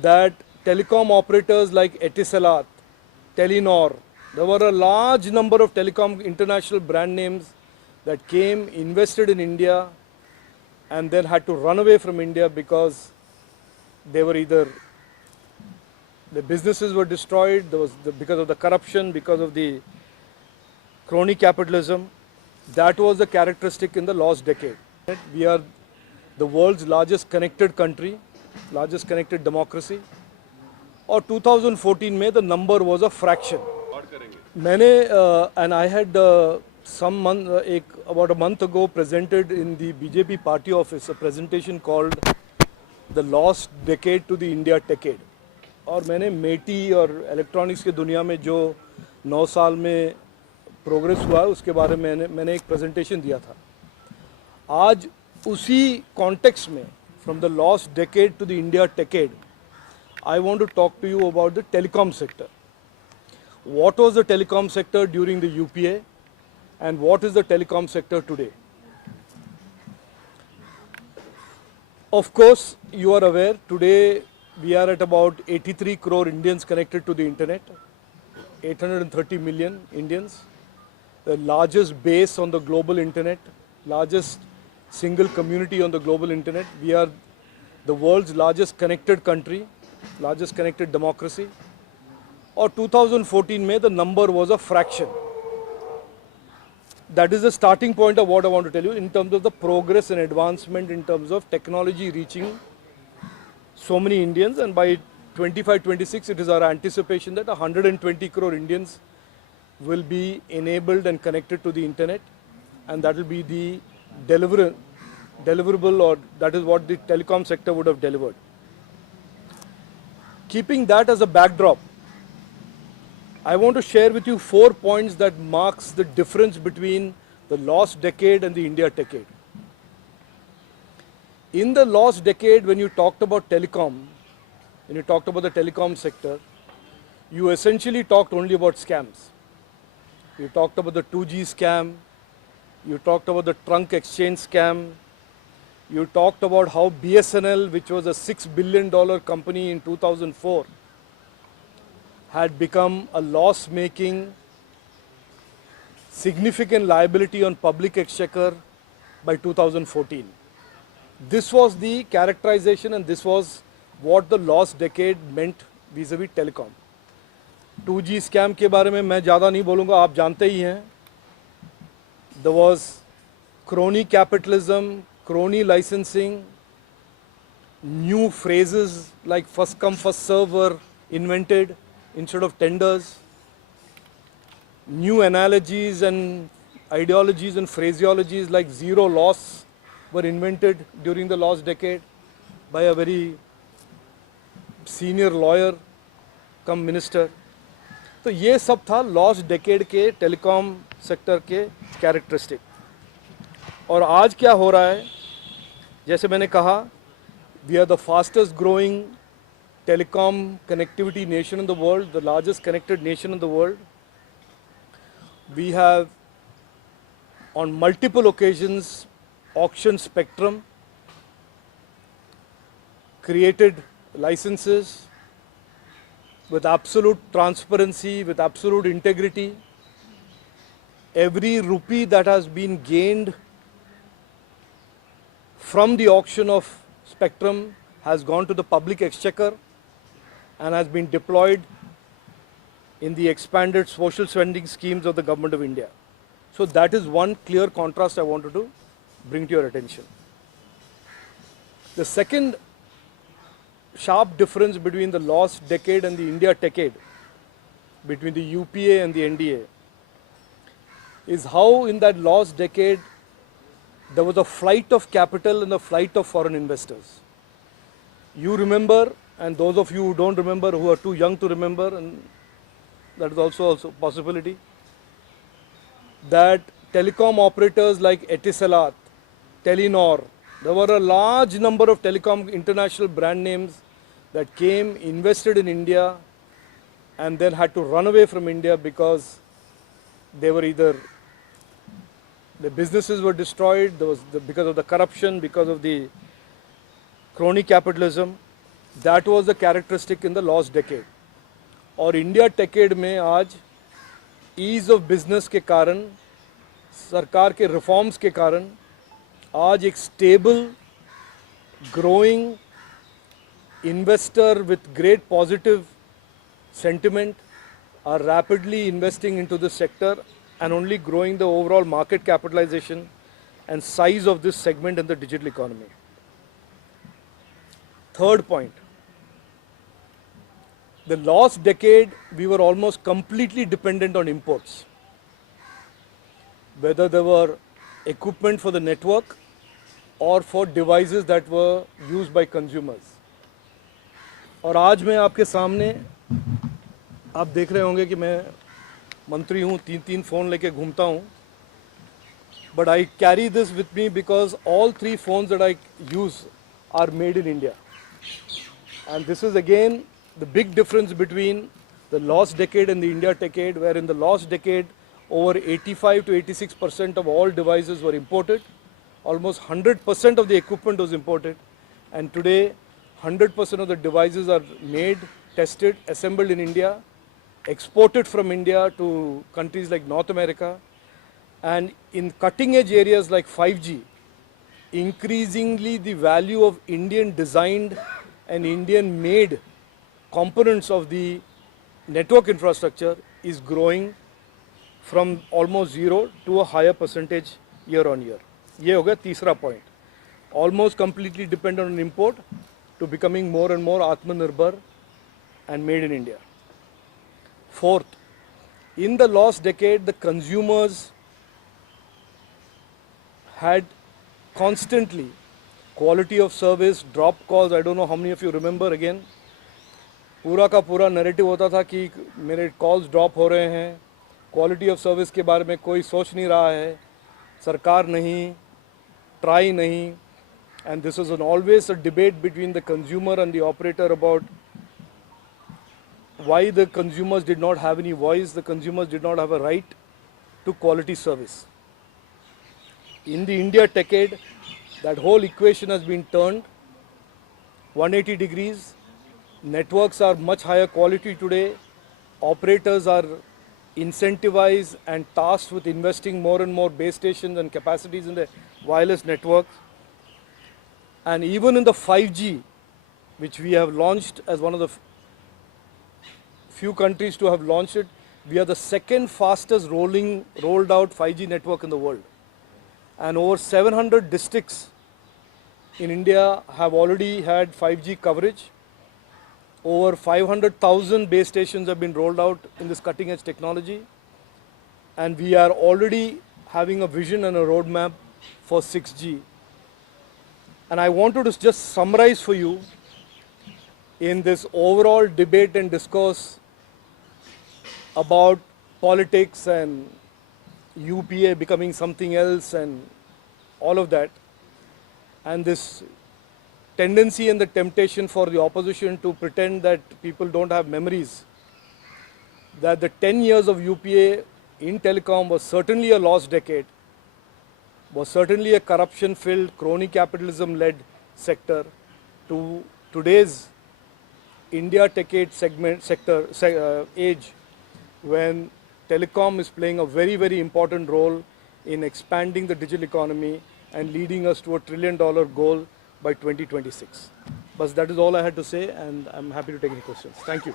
that telecom operators like Etisalat, Telenor, there were a large number of telecom international brand names that came, invested in India, and then had to run away from India because they were either the businesses were destroyed, because of the corruption, because of the crony capitalism. That was the characteristic in the last decade. We are the world's largest connected country, largest connected democracy. और 2014 में the number was a fraction. मैंने and I had about a month ago presented in the BJP party office a presentation called The Lost Decade to the India Decade. और मैंने मेटी और electronics की दुनिया में जो 9 साल में प्रोग्रेस हुआ है उसके बारे में मैंने एक प्रेजेंटेशन दिया था. आज उसी कॉन्टेक्स्ट में from the lost decade to the India decade I want to talk to you about the telecom sector. What was the telecom sector during the UPA and what is the telecom sector today? Of course, you are aware today we are at about 83 crore Indians connected to the internet, 830 million Indians, the largest base on the global internet, largest single community on the global internet. We are the world's largest connected country, largest connected democracy. Or 2014 में the number was a fraction. That is the starting point of what I want to tell you in terms of the progress and advancement in terms of technology reaching so many Indians, and by 25-26 it is our anticipation that 120 crore Indians will be enabled and connected to the internet, and that will be the deliverable, or that is what the telecom sector would have delivered. Keeping that as a backdrop, I want to share with you 4 points that marks the difference between the last decade and the India decade. In the last decade, when you talked about telecom, when you talked about the telecom sector, you essentially talked only about scams. You talked about the 2G scam, you talked about the trunk exchange scam, you talked about how BSNL, which was a $6 billion company in 2004, had become a loss-making, significant liability on public exchequer by 2014. This was the characterization and this was what the last decade meant vis-a-vis telecom. 2G scam के बारे में मैं ज़्यादा नहीं बोलूँगा, आप जानते ही हैं. There was crony capitalism, crony licensing, new phrases like first come first serve were invented instead of tenders, new analogies and ideologies and phraseologies like zero loss were invented during the last decade by a very senior lawyer come minister. तो ये सब था lost decade के telecom sector के characteristic. और आज क्या हो रहा है, जैसे मैंने कहा, we are the fastest growing telecom connectivity nation in the world, the largest connected nation in the world. We have on multiple occasions auctioned spectrum, created licenses with absolute transparency, with absolute integrity. Every rupee that has been gained from the auction of spectrum has gone to the public exchequer and has been deployed in the expanded social spending schemes of the government of India. So that is one clear contrast I wanted to bring to your attention. The second sharp difference between the last decade and the India decade, between the UPA and the NDA, is how in that last decade there was a flight of capital and a flight of foreign investors. You remember, and those of you who don't remember, who are too young to remember, and that is also a possibility, that telecom operators like Etisalat, Telenor, there were a large number of telecom international brand names that came, invested in India, and then had to run away from India because they were either the businesses were destroyed, because of the corruption, because of the crony capitalism. That was the characteristic in the lost decade. और India टेकेड में आज ease of business के कारण, सरकार के reforms के कारण आज एक stable, growing investor with great positive sentiment are rapidly investing into this sector and only growing the overall market capitalization and size of this segment in the digital economy. Third point, the last decade we were almost completely dependent on imports, whether they were equipment for the network or for devices that were used by consumers. और आज मैं आपके सामने, आप देख रहे होंगे कि मैं मंत्री हूँ, 3 फ़ोन लेके घूमता हूँ, but I carry this with me because all 3 phones that I use are made in India. And this is again the big difference between the lost decade and the India decade, where in the lost decade over 85 to 86% of all devices were imported, almost 100% of the equipment was imported, and today 100% of the devices are made, tested, assembled in India, exported from India to countries like North America, and in cutting edge areas like 5G, increasingly the value of Indian designed and Indian made components of the network infrastructure is growing from almost 0 to a higher percentage year on year. ये हो गया तीसरा point. Almost completely dependent on import to becoming more and more Atmanirbhar and made in India. Fourth, in the last decade, the consumers had constantly quality of service, drop calls. I don't know how many of you remember again. पूरा का पूरा narrative होता था कि मेरे calls drop हो रहे हैं, क्वालिटी ऑफ सर्विस के बारे में कोई सोच नहीं रहा है, सरकार नहीं, ट्राई नहीं. And this was always a debate between the consumer and the operator about why the consumers did not have any voice, the consumers did not have a right to quality service. In the India decade, that whole equation has been turned 180 degrees. Networks are much higher quality today. Operators are incentivized and tasked with investing more and more base stations and capacities in the wireless networks. And even in the 5G, which we have launched as one of the few countries to have launched it, we are the second fastest rolled out 5G network in the world. And over 700 districts in India have already had 5G coverage. Over 500,000 base stations have been rolled out in this cutting edge technology. And we are already having a vision and a roadmap for 6G. And I wanted to just summarize for you in this overall debate and discourse about politics and UPA becoming something else and all of that, and this tendency and the temptation for the opposition to pretend that people don't have memories, that the 10 years of UPA in telecom was certainly a lost decade, was certainly a corruption-filled, crony capitalism-led sector, to today's India decade age, when telecom is playing a very, very important role in expanding the digital economy and leading us to $1 trillion goal by 2026. But that is all I had to say, and I'm happy to take any questions. Thank you.